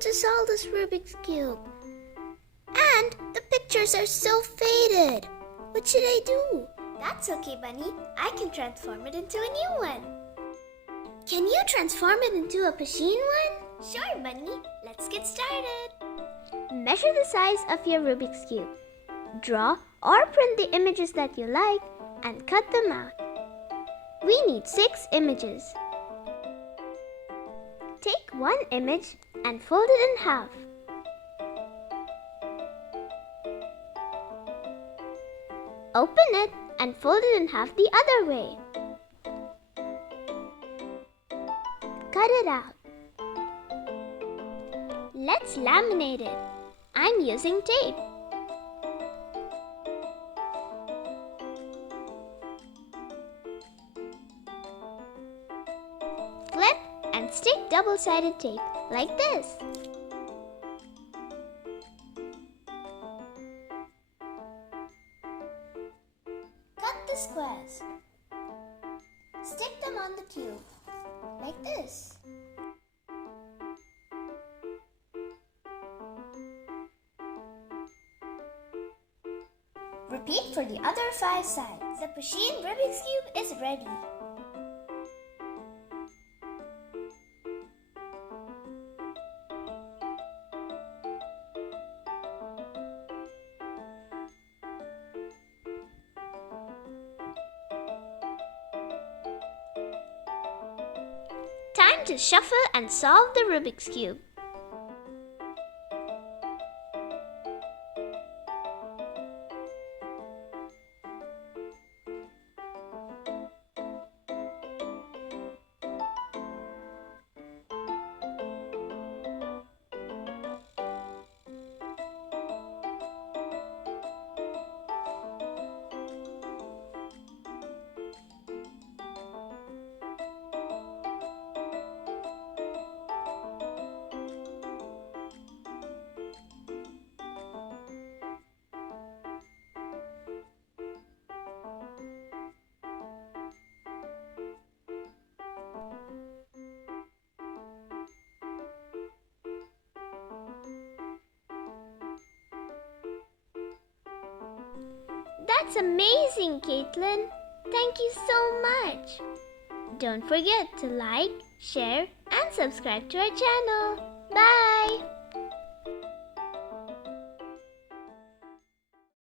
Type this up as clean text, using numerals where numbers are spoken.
to solve this Rubik's Cube. And the pictures are so faded. What should I do? That's okay, Bunny. I can transform it into a new one. Can you transform it into a pusheen one? Sure, Bunny. Let's get started. Measure the size of your Rubik's Cube. Draw or print the images that you like and cut them out. We need 6 images. Take one image and fold it in half. Open it and fold it in half the other way. Cut it out. Let's laminate it. I'm using tape. Flip and stick double-sided tape like this. Cut the squares. Stick them on the cube like this. Repeat for the other 5 sides. The pusheen Rubik's Cube is ready. Time to shuffle and solve the Rubik's Cube. That's amazing, Caitlyn. Thank you so much. Don't forget to like, share, and subscribe to our channel. Bye!